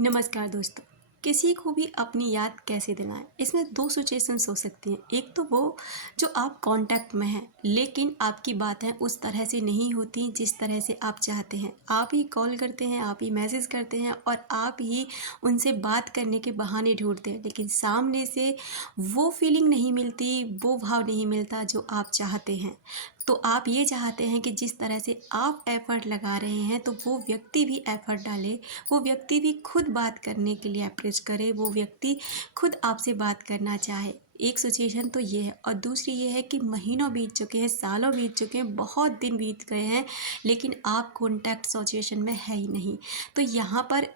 नमस्कार दोस्तों। किसी को भी अपनी याद कैसे दिलाएं, इसमें दो सिचुएशंस हो सकती हैं। एक तो वो जो आप कांटेक्ट में हैं लेकिन आपकी बातें उस तरह से नहीं होती जिस तरह से आप चाहते हैं। आप ही कॉल करते हैं, आप ही मैसेज करते हैं और आप ही उनसे बात करने के बहाने ढूंढते हैं, लेकिन सामने से वो फीलिंग नहीं मिलती, वो भाव नहीं मिलता जो आप चाहते हैं। तो आप ये चाहते हैं कि जिस तरह से आप एफ़र्ट लगा रहे हैं तो वो व्यक्ति भी एफ़र्ट डाले, वो व्यक्ति भी खुद बात करने के लिए अप्रोच करे, वो व्यक्ति खुद आपसे बात करना चाहे। एक सिचुएशन तो ये है और दूसरी ये है कि महीनों बीत चुके हैं, सालों बीत चुके हैं, बहुत दिन बीत गए हैं, लेकिन आप कॉन्टैक्ट सिचुएशन में है ही नहीं। तो यहाँ पर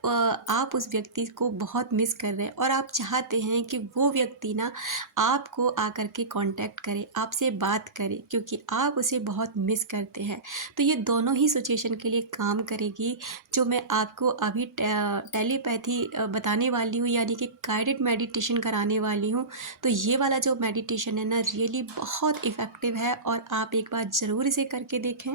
आप उस व्यक्ति को बहुत मिस कर रहे हैं और आप चाहते हैं कि वो व्यक्ति ना आपको आकर के कांटेक्ट करे, आपसे बात करे, क्योंकि आप उसे बहुत मिस करते हैं। तो ये दोनों ही सिचुएशन के लिए काम करेगी जो मैं आपको अभी टेलीपैथी बताने वाली हूँ, यानी कि गाइडेड मेडिटेशन कराने वाली हूँ। तो ये वाला जो मेडिटेशन है ना, रियली बहुत इफ़ेक्टिव है और आप एक बार ज़रूर इसे करके देखें।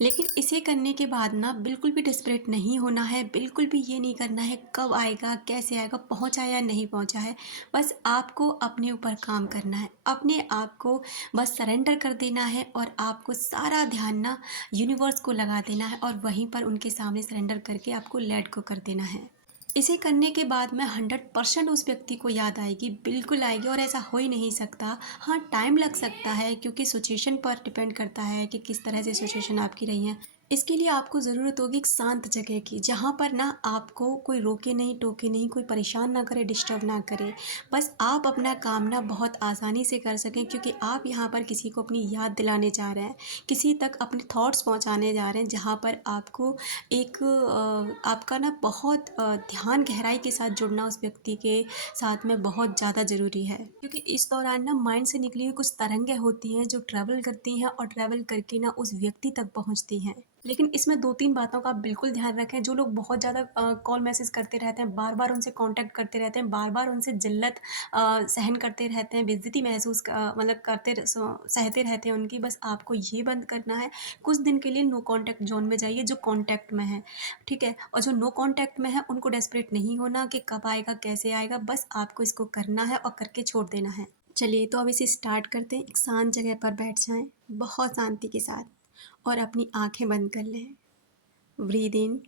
लेकिन इसे करने के बाद ना बिल्कुल भी डिस्परेट नहीं होना है, बिल्कुल भी ये नहीं करना है कब आएगा, कैसे आएगा, पहुंचा या नहीं पहुंचा है। बस आपको अपने ऊपर काम करना है, अपने आप को बस सरेंडर कर देना है और आपको सारा ध्यान ना यूनिवर्स को लगा देना है और वहीं पर उनके सामने सरेंडर करके आपको लेट गो कर देना है। इसे करने के बाद में 100% उस व्यक्ति को याद आएगी, बिल्कुल आएगी और ऐसा हो ही नहीं सकता। हाँ, टाइम लग सकता है क्योंकि सिचुएशन पर डिपेंड करता है कि किस तरह से सिचुएशन आपकी रही है। इसके लिए आपको ज़रूरत होगी एक शांत जगह की, जहाँ पर ना आपको कोई रोके नहीं, टोके नहीं, कोई परेशान ना करे, डिस्टर्ब ना करे। बस आप अपना काम ना बहुत आसानी से कर सकें, क्योंकि आप यहाँ पर किसी को अपनी याद दिलाने जा रहे हैं, किसी तक अपने थॉट्स पहुँचाने जा रहे हैं, जहाँ पर आपको एक आपका ना बहुत ध्यान गहराई के साथ जुड़ना उस व्यक्ति के साथ में बहुत ज़्यादा ज़रूरी है। क्योंकि इस दौरान ना माइंड से निकली हुई कुछ तरंगें होती हैं जो ट्रैवल करती हैं और ट्रैवल करके ना उस व्यक्ति तक पहुंचती हैं। लेकिन इसमें 2-3 बातों का आप बिल्कुल ध्यान रखें। जो लोग बहुत ज़्यादा कॉल मैसेज करते रहते हैं, बार-बार उनसे कॉन्टैक्ट करते रहते हैं, बार-बार उनसे जिल्लत सहन करते रहते हैं, बेइज़्ज़ती महसूस मतलब करते सहते रहते हैं उनकी, बस आपको ये बंद करना है। कुछ दिन के लिए नो कॉन्टैक्ट ज़ोन में जाइए जो कॉन्टैक्ट में है, ठीक है? और जो नो कॉन्टैक्ट में है उनको डेस्परेट नहीं होना कि कब आएगा, कैसे आएगा, बस आपको इसको करना है और करके छोड़ देना है। चलिए तो अब इसे स्टार्ट करते हैं। एक शांत जगह पर बैठ जाएँ, बहुत शांति के साथ, और अपनी आँखें बंद कर लें। Breathe in,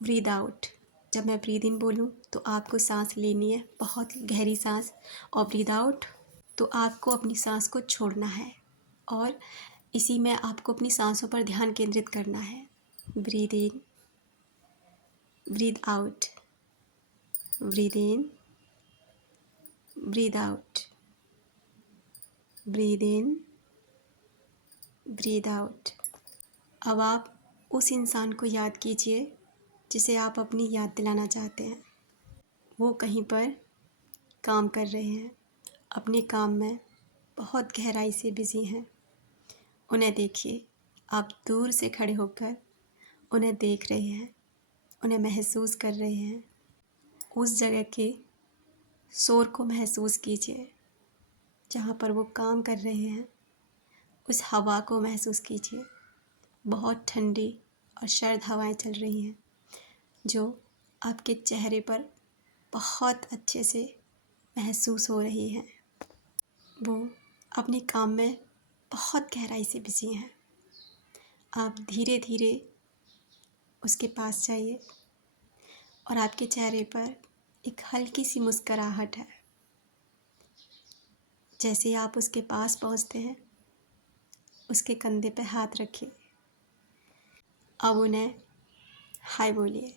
breathe out. जब मैं ब्रीद इन बोलूँ तो आपको सांस लेनी है, बहुत गहरी सांस, और ब्रीद आउट तो आपको अपनी सांस को छोड़ना है और इसी में आपको अपनी सांसों पर ध्यान केंद्रित करना है। Breathe in, breathe out, breathe in, breathe out, breathe in, breathe out. अब आप उस इंसान को याद कीजिए जिसे आप अपनी याद दिलाना चाहते हैं। वो कहीं पर काम कर रहे हैं, अपने काम में बहुत गहराई से बिज़ी हैं। उन्हें देखिए, आप दूर से खड़े होकर उन्हें देख रहे हैं, उन्हें महसूस कर रहे हैं। उस जगह के शोर को महसूस कीजिए जहाँ पर वो काम कर रहे हैं। उस हवा को महसूस कीजिए, बहुत ठंडी और सर्द हवाएं चल रही हैं जो आपके चेहरे पर बहुत अच्छे से महसूस हो रही हैं। वो अपने काम में बहुत गहराई से बिज़ी हैं। आप धीरे धीरे उसके पास जाइए और आपके चेहरे पर एक हल्की सी मुस्कुराहट है। जैसे ही आप उसके पास पहुंचते हैं, उसके कंधे पे हाथ रखिए। अब उन्हें हाय बोलिए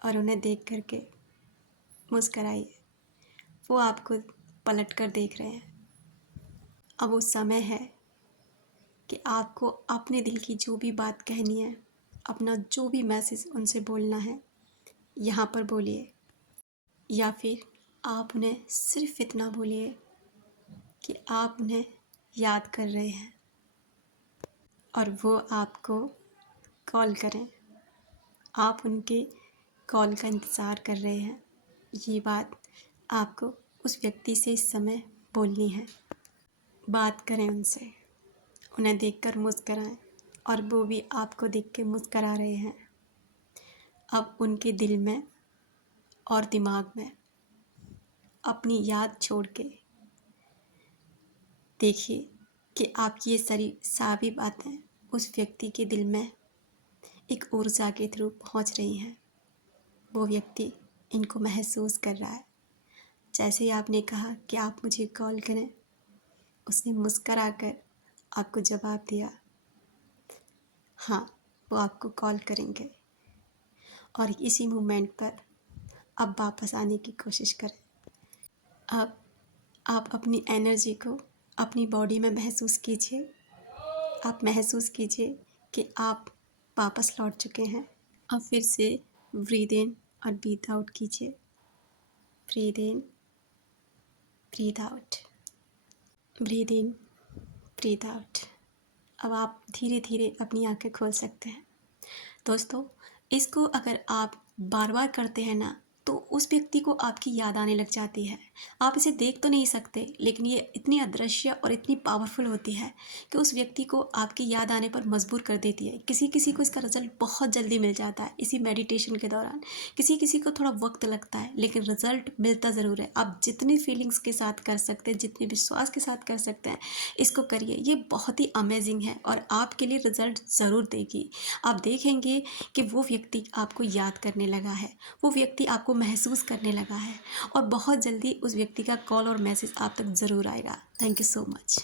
और उन्हें देख करके मुस्कुराइए। वो आपको पलट कर देख रहे हैं। अब वो समय है कि आपको अपने दिल की जो भी बात कहनी है, अपना जो भी मैसेज उनसे बोलना है, यहाँ पर बोलिए, या फिर आप उन्हें सिर्फ इतना बोलिए कि आप उन्हें याद कर रहे हैं और वो आपको कॉल करें। आप उनके कॉल का इंतज़ार कर रहे हैं। ये बात आपको उस व्यक्ति से इस समय बोलनी है। बात करें उनसे, उन्हें देखकर मुस्कराएं और वो भी आपको देख के मुस्करा रहे हैं। अब उनके दिल में और दिमाग में अपनी याद छोड़ के देखिए कि आपकी ये सारी बातें उस व्यक्ति के दिल में एक ऊर्जा के थ्रू पहुंच रही हैं। वो व्यक्ति इनको महसूस कर रहा है। जैसे ही आपने कहा कि आप मुझे कॉल करें, उसने मुस्कराकर आपको जवाब दिया, हाँ वो आपको कॉल करेंगे। और इसी मोमेंट पर अब वापस आने की कोशिश करें। अब आप अपनी एनर्जी को अपनी बॉडी में महसूस कीजिए। आप महसूस कीजिए कि आप वापस लौट चुके हैं। अब फिर से ब्रीद इन और ब्रीद आउट कीजिए। Breathe in, breathe out, breathe in, breathe out. अब आप धीरे धीरे अपनी आंखें खोल सकते हैं। दोस्तों, इसको अगर आप बार बार करते हैं ना, तो उस व्यक्ति को आपकी याद आने लग जाती है। आप इसे देख तो नहीं सकते, लेकिन ये इतनी अदृश्य और इतनी पावरफुल होती है कि उस व्यक्ति को आपकी याद आने पर मजबूर कर देती है। किसी किसी को इसका रिजल्ट बहुत जल्दी मिल जाता है इसी मेडिटेशन के दौरान, किसी किसी को थोड़ा वक्त लगता है, लेकिन रिजल्ट मिलता ज़रूर है। आप जितनी फीलिंग्स के साथ कर सकते हैं, जितने विश्वास के साथ कर सकते हैं, इसको करिए। ये बहुत ही अमेजिंग है और आपके लिए रिजल्ट ज़रूर देगी। आप देखेंगे कि वो व्यक्ति आपको याद करने लगा है, वो व्यक्ति आपको महसूस करने लगा है और बहुत जल्दी उस व्यक्ति का कॉल और मैसेज आप तक ज़रूर आएगा। Thank you so much.